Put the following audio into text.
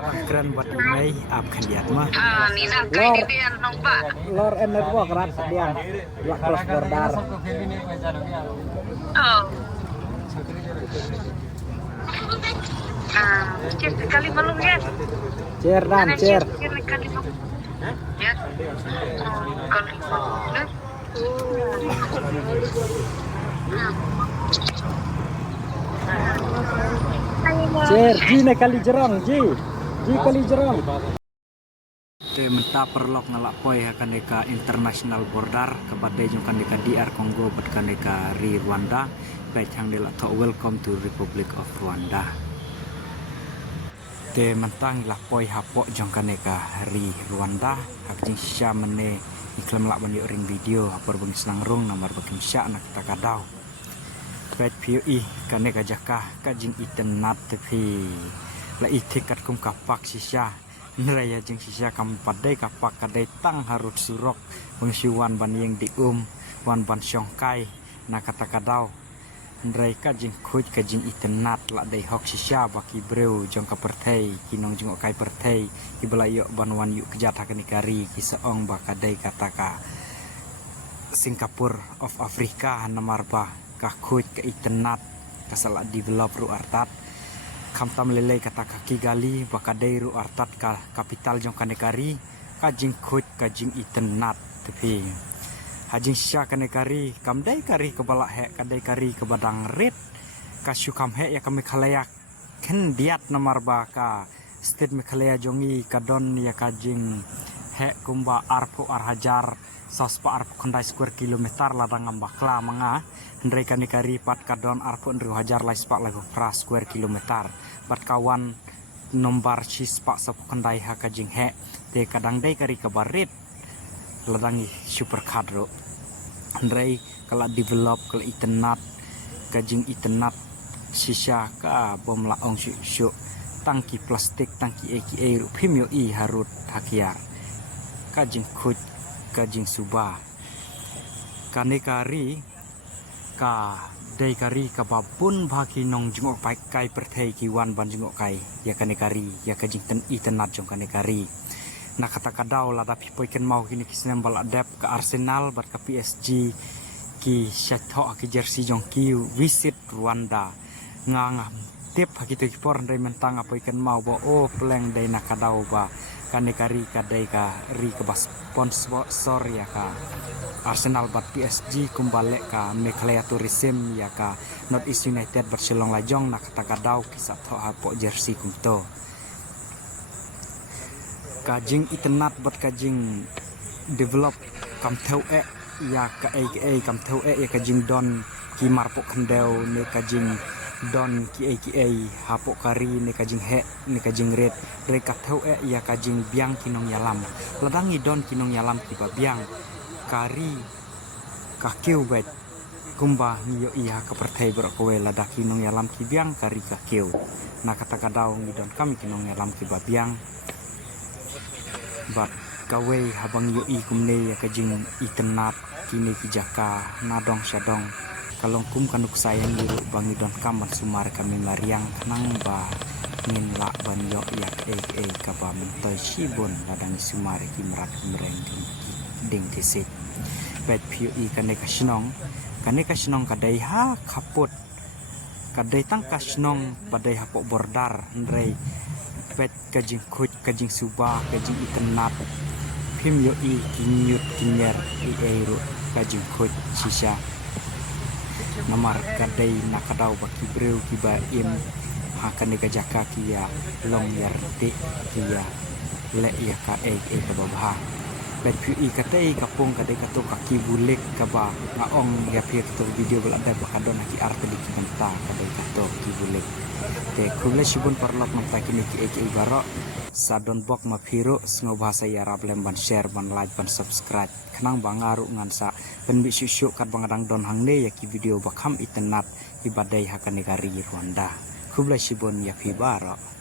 Keren buat ini akan lihat mah. Lor energi keras dia. Dua cross border. Cer sekali belum ya? Cer dan cer. Ya. Cer, ji ne kali jerong, ji kali jerong. Te menta perlok ngalak poi akan deka international border kepada jungkan deka DR Kongo betkan deka ri Rwanda baik yang dela to welcome to Republic of Rwanda. Te mentang lah poi hapok jungkan deka ri Rwanda hak jing sya mene iklam lak bani ring video apor bang senang rong namar bakim sya nak kata kadau. Baik POI kan deka jaka kajing itenat tepi la itikat kum kapak sisya neraya jeng sisya kam padai kapak kadai tang harut surok bangsiwan ban yang wan ban syongkai na kata kadau nerai ka jeng kuj ka jeng itenat la dai hok sisya baki breu jong ka pertei kinong jeng kai pertei ibalayo ban wan yuk kejata kenikari kiseong ba kadai kataka Singapore of Afrika namarba ka kuj ka itenat kasala develop ru artat kamtam lele kata kaki gali bakadai ru artat ka kapital jong kanekari kajing kuj kajing itenat tapi hajing sya kanekari kamdai kari kebala he kadai kari ke badang red kasyu kam he ya kami khalayak ken diat namarba ka state mekhalaya jongi kadon ya kajing he kumba arpo arhajar sospa arpo kandai square kilometer ladang ambakla manga ndrei kanekari pat kadon arpo ndru hajar lai spak lagu pra square kilometer bat kawan nombar sis pak sop kandai ha kajing he te kadang dai kari kabarit ladangi super kadro ndrei kala develop kala itenat kajing itenat sisa ka bom laong syuk tangki plastik tangki eki ru phimyo i harut hakiar kajing kuj kajing suba kanekari ka dai kari ka babun bagi nong jengok pai kai perthei kiwan ban jengok kai ya kanekari ya kajing ten itenat jong kanekari na kata kadau lada pipoi ken mau kini kisnem bal adep ke Arsenal bar ka PSG ki shatho ki jersey jong ki visit Rwanda nganga tip hakitu kipor ndai mentang apa ikan mau ba o pleng dai na kadau ba kanekari kadai ka ri ke bas sponsor ya ka Arsenal bat PSG kumbale ka Mekhalaya Tourism ya ka North East United berselong lajong nak kata kadau kisah tho hapo jersey kumto kajing itenat bat kajing develop kam theu ya ka kam theu ya kajing don ki marpo khandeu ne kajing don ki hapo kari ne kajing he ne kajing red reka theu ya kajing biang kinong yalam ladangi don kinong yalam ki biang kari kakiu bet kumba niyo iya kepertai berkowe lada kinong yalam kibiang kari kakiu na kata kadau ngidon kami kinong yalam kibabiang bat kawe habang yo i kumne ya kajing itenat kini kijaka nadong syadong kalong kum kanuk sayang yiru bangidon kaman sumar kami mariang nang ba ngin la ban yo yak kaba mentoy shibon ladang sumar kimrat kimreng ding kisit bet POI kaneka sinong kadai ha kaput kadai tang kasnong badai hapok bordar ndrei bet kajing kuj kajing suba kajing itenat pim yo i kinyut kinyer ru kajing kuj sisa namar kadai nakadau baki breu kiba im ha kaneka jaka kia long yarte kia le ya ka ka babha bet POI kadai kapung kadai kato kaki bulik kaba ngaong ya pia kato video bala ada bakadon ki arte di kimenta kadai kato ki bulik te kuble shibun parlok nang kini ki barok sadon bok ma phiro sngo bahasa Arab lem ban share ban like ban subscribe kenang bangaru ngansa ben bi syuk kat bangadang don hangne ya ki video bakam itenat ibadai hakan negari Rwanda kuble shibun ya pi barok